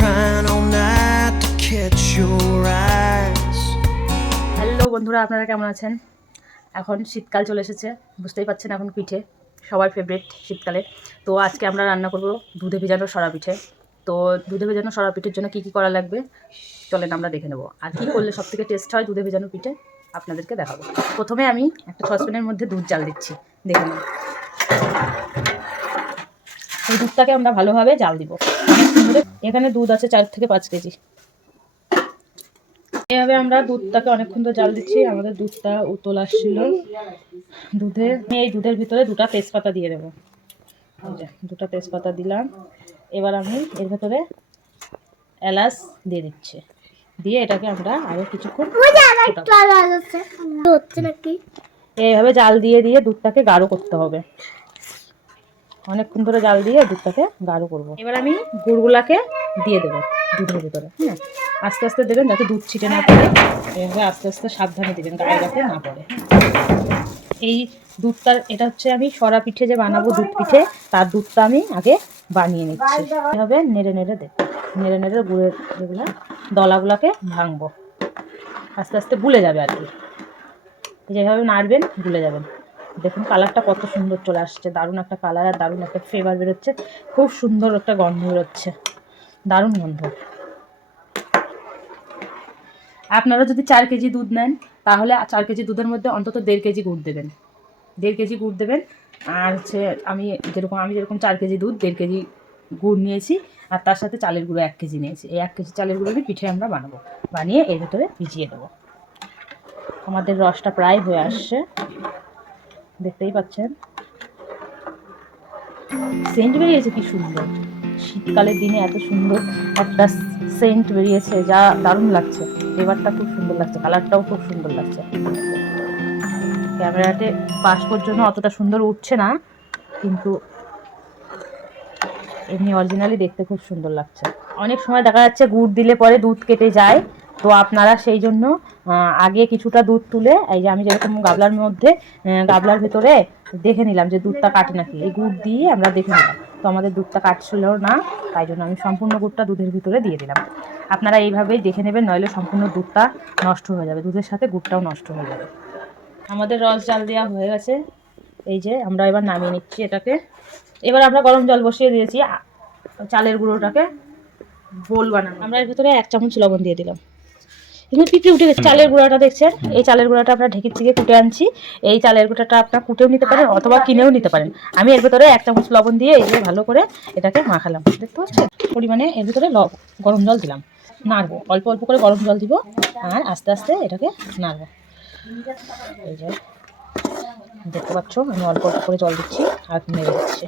trying all night to catch your eyes. Hello বন্ধুরা, আপনারা কেমন আছেন? এখন শীতকাল চলে এসেছে, বুঝতেই পাচ্ছেন। এখন পিঠে সবার ফেভারিট শীতকালে। তো আজকে আমরা রান্না করব দুধে ভেজানো সরা পিঠে। তো দুধে ভেজানো সরা পিঠের জন্য কী কী করা লাগবে চলেন আমরা দেখে নেব। আর কী করলে সবথেকে টেস্ট হয় দুধে ভেজানো পিঠে আপনাদেরকে দেখাবো। প্রথমে আমি একটা সসপ্যানের মধ্যে দুধ জাল দিচ্ছি, দেখে নিন। এই দুধটাকে আমরা ভালোভাবে জাল দিব। এখানে দুধ আছে 4 থেকে 5 কেজি। এভাবে আমরা দুধটাকে অনেকক্ষণ তো জাল দিচ্ছি। আমাদের দুধটা উতল আসছিল। এই দুধের ভিতরে 2টা তেজপাতা দিয়ে দেবো। 2টা তেজপাতা দিলাম। এবার আমি এর ভেতরে এলাচ দিয়ে দিচ্ছি, দিয়ে এটাকে আমরা আরো কিছুক্ষণ এইভাবে জাল দিয়ে দিয়ে দুধটাকে গাঢ় করতে হবে। অনেকক্ষণ ধরে জাল দিয়ে দুধটাকে গাঢ় করব। এবার আমি গুড়গুলাকে দিয়ে দেবো দুধের ভিতরে। হ্যাঁ, আস্তে আস্তে দেবেন যাতে দুধ ছিটে না পড়ে। এভাবে আস্তে আস্তে সাবধানে দেবেন, গায়ে যাতে না পড়ে। এই দুধটা, এটা হচ্ছে আমি সরা পিঠে যে বানাবো দুধ পিঠে, তার দুধটা আমি আগে বানিয়ে নিচ্ছি। এভাবে নেড়ে নেড়ে দেবো, নেড়ে নেড়ে গুড়ের এগুলো দলাগুলোকে ভাঙবো। আস্তে আস্তে গুলে যাবে আর কি। যেভাবে নাড়বেন গুলে যাবেন। দেখুন কালারটা কত সুন্দর চলে আসছে, দারুণ একটা কালার আর দারুণ একটা ফ্লেভার বেরোচ্ছে। খুব সুন্দর একটা গন্ধ বেরোচ্ছে, দারুণ গন্ধ। আপনারা যদি 4 কেজি দুধ নেন তাহলে 4 কেজি দুধের মধ্যে অন্তত 1.5 কেজি গুড় দেবেন। 1.5 কেজি গুড় দেবেন। আর হচ্ছে আমি যেরকম 4 কেজি দুধ 1.5 কেজি গুড় নিয়েছি, আর তার সাথে চালের গুঁড়ো 1 কেজি নিয়েছি। এই 1 কেজি চালের গুঁড়ো পিঠে আমরা বানাবো, বানিয়ে এর ভেতরে ভিজিয়ে দেবো। আমাদের রসটা প্রায় হয়ে আসছে, দেখতেই পাচ্ছেন। সেন্ট বেরিয়েছে কি সুন্দর, শীতকালের দিনে এত সুন্দর একটা সেন্ট বেরিয়েছে, যা দারুণ লাগছে। ফ্লেভারটা খুব সুন্দর লাগছে, কালারটাও খুব সুন্দর লাগছে। ক্যামেরাতে পাশ পর্যন্ত অতটা সুন্দর উঠছে না, কিন্তু এমনি অরিজিনালি দেখতে খুব সুন্দর লাগছে। অনেক সময় দেখা যাচ্ছে গুড় দিলে পরে দুধ কেটে যায়, তো আপনারা সেই জন্য আগে কিছুটা দুধ তুলে, এই যে আমি যেরকম গাবলার ভিতরে দেখে নিলাম যে দুধটা কাটে নাকি, এই গুড় দিয়ে আমরা দেখে নিলাম। তো আমাদের দুধটা কাটছিল না, তাই জন্য আমি সম্পূর্ণ গুড়টা দুধের ভিতরে দিয়ে দিলাম। আপনারা এইভাবেই দেখে নেবেন, নইলে সম্পূর্ণ দুধটা নষ্ট হয়ে যাবে, দুধের সাথে গুড়টাও নষ্ট হয়ে যাবে। আমাদের রস জাল দেওয়া হয়ে গেছে, এই যে আমরা এবার নামিয়ে নিচ্ছি এটাকে। এবার আমরা গরম জল বসিয়ে দিয়েছি চালের গুঁড়োটাকে বোল বানাবো। আমরা এর ভিতরে 1 চামচ লবণ দিয়ে দিলাম। এখানে পিঁপড়ে উঠে গেছে। চালের গুঁড়াটা দেখছেন, এই চালের গুঁড়াটা আমরা ঢেকির থেকে কুটে আনছি। এই চালের গুঁড়াটা আপনারা কুটেও নিতে পারেন অথবা কিনেও নিতে পারেন। আমি এর ভিতরে 1 চামচ লবণ দিয়ে এই যে ভালো করে এটাকে মাখালাম। দেখতে পাচ্ছেন পরিমাণে এর ভিতরে গরম জল দিলাম। নাড়বো, অল্প অল্প করে গরম জল দিব আর আস্তে আস্তে এটাকে নাড়বো। এই যে দেখতে পাচ্ছ আমি অল্প অল্প করে জল দিচ্ছি আর নেড়ে দিচ্ছি।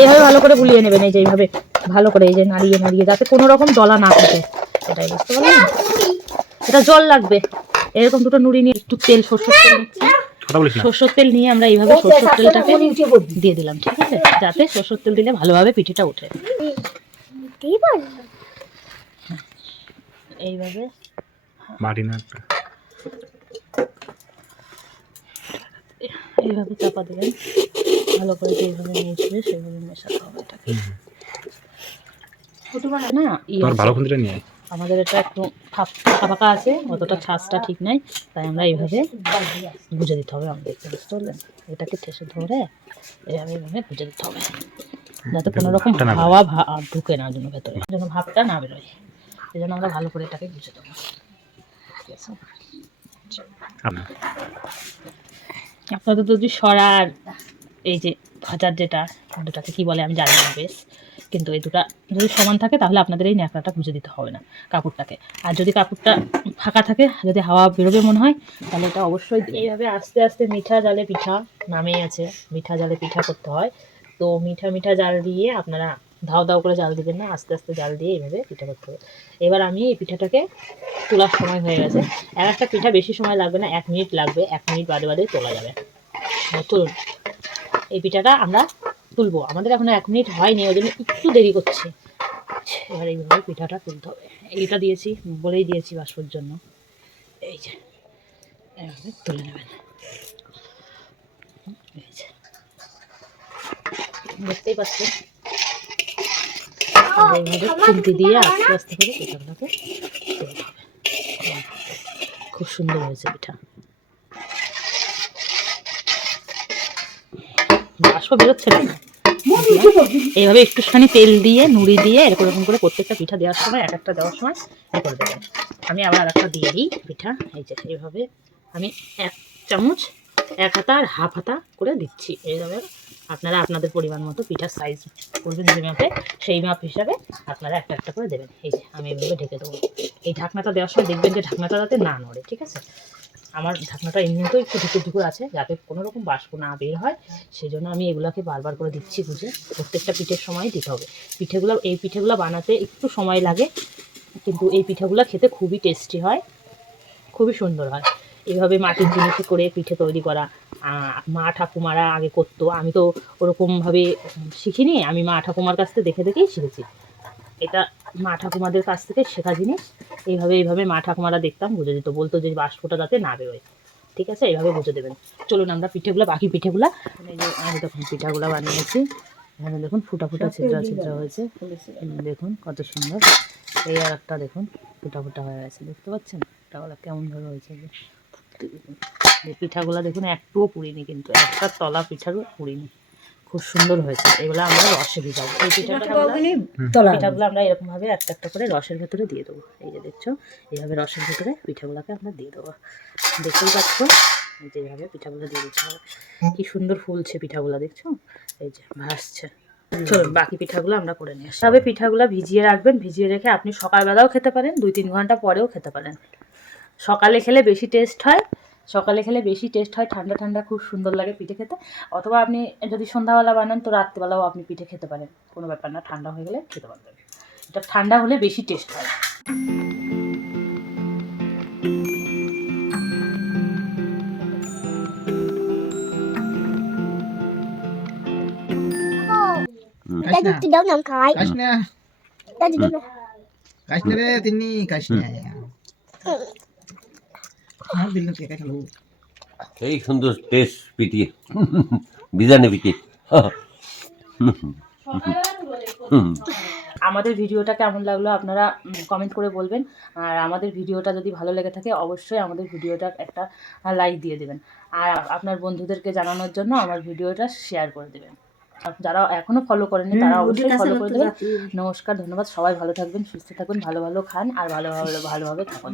এইভাবে ভালো করে গুলিয়ে নেবেন, এই যে এইভাবে ভালো করে এই যে নাড়িয়ে নাড়িয়ে, যাতে কোনো রকম দলা না থাকে, এটাই বুঝতে পারলেন। এটা জল লাগবে। এরকম 2টো নুড়ি নিয়ে একটু তেল, সরষের তেল নিচ্ছি। সরষের তেল নিয়ে আমরা এইভাবে সরষের তেলটাকে দিয়ে দিলাম, ঠিক আছে, যাতে সরষের তেল দিলে ভালোভাবে পিঠেটা ওঠে। এইভাবে এইভাবে চাপা দেবেন ভালো করে, যেভাবে মিশবে সেভাবে মেশাতে হবে এটাকে। না আমাদের এটা একটু ফাঁকা আছে, অতটা ছাঁচটা ঠিক নাই, তাই আমরা এইভাবে গুঁজে দিতে হবে আমাদের, বুঝতে পারলেন। এটাকে ঠেসে ধরে এইভাবে গুঁজে দিতে হবে, যাতে কোনো রকম হাওয়া ঢুকে না জন্য ভেতরে, যেন ভাবটা না বেরোয়। এই জন্য আমরা ভালো করে এটাকে গুঁজে দেবো, ঠিক আছে। আপনাদের যদি সরার এই যে ভাজার যেটা দুটাকে কি বলে আমি জানি না বেশ, কিন্তু এই দুটা যদি সমান থাকে তাহলে আপনাদের এই ন্যাকড়াটা গুঁজে দিতে হবে না কাপড়টাকে। আর যদি কাপড়টা ফাঁকা থাকে, যদি হাওয়া বেরোবে মনে হয়, তাহলে এটা অবশ্যই এইভাবে আস্তে আস্তে মিঠা জালে পিঠা নামেই আছে, মিঠা জালে পিঠা করতে হয়। তো মিঠা মিঠা জাল দিয়ে আপনারা ধাও ধাও করে জাল দিবেন না, আস্তে আস্তে জাল দিয়ে এইভাবে পিঠা করতে হবে। এবার আমি এই পিঠাটাকে তোলার সময় হয়ে গেছে। একটা পিঠা বেশি সময় লাগবে না, 1 মিনিট লাগবে, 1 মিনিট বাদে বাদে তোলা যাবে। তুলুন, এই পিঠাটা আমরা তুলবো। আমাদের এখনো 1 মিনিট হয়নি, ওই জন্য একটু দেরি করছি। এবার এইভাবে পিঠাটা তুলতে হবে। এইটা দিয়েছি, বলেই দিয়েছি বাষ্পর জন্য। এই যে এভাবে তুলে নেবেন। দেখতেই পাচ্ছেন এইভাবে খুন্তি দিয়ে আস্তে আস্তে করে পিঠাগুলোকে তৈরি হবে। খুব সুন্দর হয়েছে পিঠা, বাষ্প বেরোচ্ছে না। এইভাবে একটুখানি তেল দিয়ে নুড়ি দিয়ে এরকম করে প্রত্যেকটা পিঠা দেওয়ার সময় এক একটা দেওয়ার সময় এ করে দেবেন। আমি আবার আর একটা দিয়ে দিই পিঠা। এই যে এইভাবে আমি 1 চামচ 1 হাতা আর হাফ হাতা করে দিচ্ছি। এইভাবে আপনারা আপনাদের পরিমাণ মতো পিঠার সাইজ করবেন যে মাপে, সেই মাপ হিসাবে আপনারা একটা একটা করে দেবেন। এই যে আমি এইভাবে ঢেকে দেবো। এই ঢাকনাটা দেওয়ার সময় দেখবেন যে ঢাকনাটা যাতে না নড়ে, ঠিক আছে? আমার ঢাকনাটা এমনিতেও একটু ঢুকুর আছে, যাতে কোনো রকম বাষ্প না বের হয়, সেই জন্য আমি এগুলোকে বারবার করে দিচ্ছি বুঝে। প্রত্যেকটা পিঠের সময় দিতে হবে। এই পিঠেগুলো বানাতে একটু সময় লাগে, কিন্তু এই পিঠেগুলো খেতে খুবই টেস্টি হয়, খুবই সুন্দর হয়। এইভাবে মাটির জিনিসে করে পিঠে তৈরি করা মা ঠাকুমারা আগে করতো, আমি তো ওরকমভাবে শিখিনি, আমি মা ঠাকুমার কাছ থেকে দেখে দেখেই শিখেছি। এটা মা ঠাকুমাদের কাছ থেকে শেখা জিনিস। এইভাবে মা ঠাকুমারা দেখতাম, বুঝে দিত, বলতো যে বাষ্পটা যাতে না বেরোয়, ঠিক আছে? এইভাবে বুঝে দেবেন। চলুন আমরা পিঠেগুলো, বাকি পিঠেগুলো, এই যে আমি দেখুন পিঠাগুলো বানিয়েছি। এখানে দেখুন ফুটা ফুটা ছিদ্র ছিদ্র হয়েছে, দেখুন কত সুন্দর। এই আর একটা দেখুন ফুটা ফুটা হয়ে গেছে, দেখতে পাচ্ছেন পিঠাগুলো কেমনভাবে হয়েছে। যে পিঠাগুলো দেখুন একটুও পুড়িনি, কিন্তু একটা তলা পিঠারও পুড়িনি, খুব সুন্দর হয়েছে। এগুলো আমরা রসে ভিজাবো। এই পিঠাগুলো আমরা এরকমভাবে একটা একটা করে রসের ভেতরে দিয়ে দেবো। এই যে দেখছো, এইভাবে রসের ভেতরে পিঠাগুলোকে আমরা দিয়ে দেবো। দেখতেই পাচ্ছ যেভাবে পিঠাগুলো দিয়ে দিতে হবে, কি সুন্দর ফুলছে পিঠাগুলো, দেখছো? এই যে ভাসছে। চলুন বাকি পিঠাগুলো আমরা করে নিয়ে আসি। তবে পিঠাগুলো ভিজিয়ে রাখবেন, ভিজিয়ে রেখে আপনি সকালবেলাও খেতে পারেন, 2-3 ঘন্টা পরেও খেতে পারেন। সকালে খেলে বেশি টেস্ট হয়, ঠান্ডা ঠান্ডা খুব সুন্দর লাগে পিঠে খেতে। অথবা আপনি যদি সন্ধ্যাবেলা বানান তো রাত্রিবেলাও আপনি পিঠে খেতে পারেন, কোনো ব্যাপার না, ঠান্ডা হয়ে গেলে খেতে পারবেন। এটা ঠান্ডা হলে বেশি টেস্ট হয়। এই সুন্দর টেস্ট পিঠি, বিজানে পিঠি। আমাদের ভিডিওটা কেমন লাগলো আপনারা কমেন্ট করে বলবেন। আর আমাদের ভিডিওটা যদি ভালো লেগে থাকে অবশ্যই আমাদের ভিডিওটা একটা লাইক দিয়ে দেবেন। আর আপনার বন্ধুদেরকে জানানোর জন্য আমার ভিডিওটা শেয়ার করে দেবেন। যারা এখনও ফলো করেনি তারা অবশ্যই ফলো করে দেবেন। নমস্কার, ধন্যবাদ। সবাই ভালো থাকবেন, সুস্থ থাকবেন, ভালো ভালো খান আর ভালোভাবে থাকুন।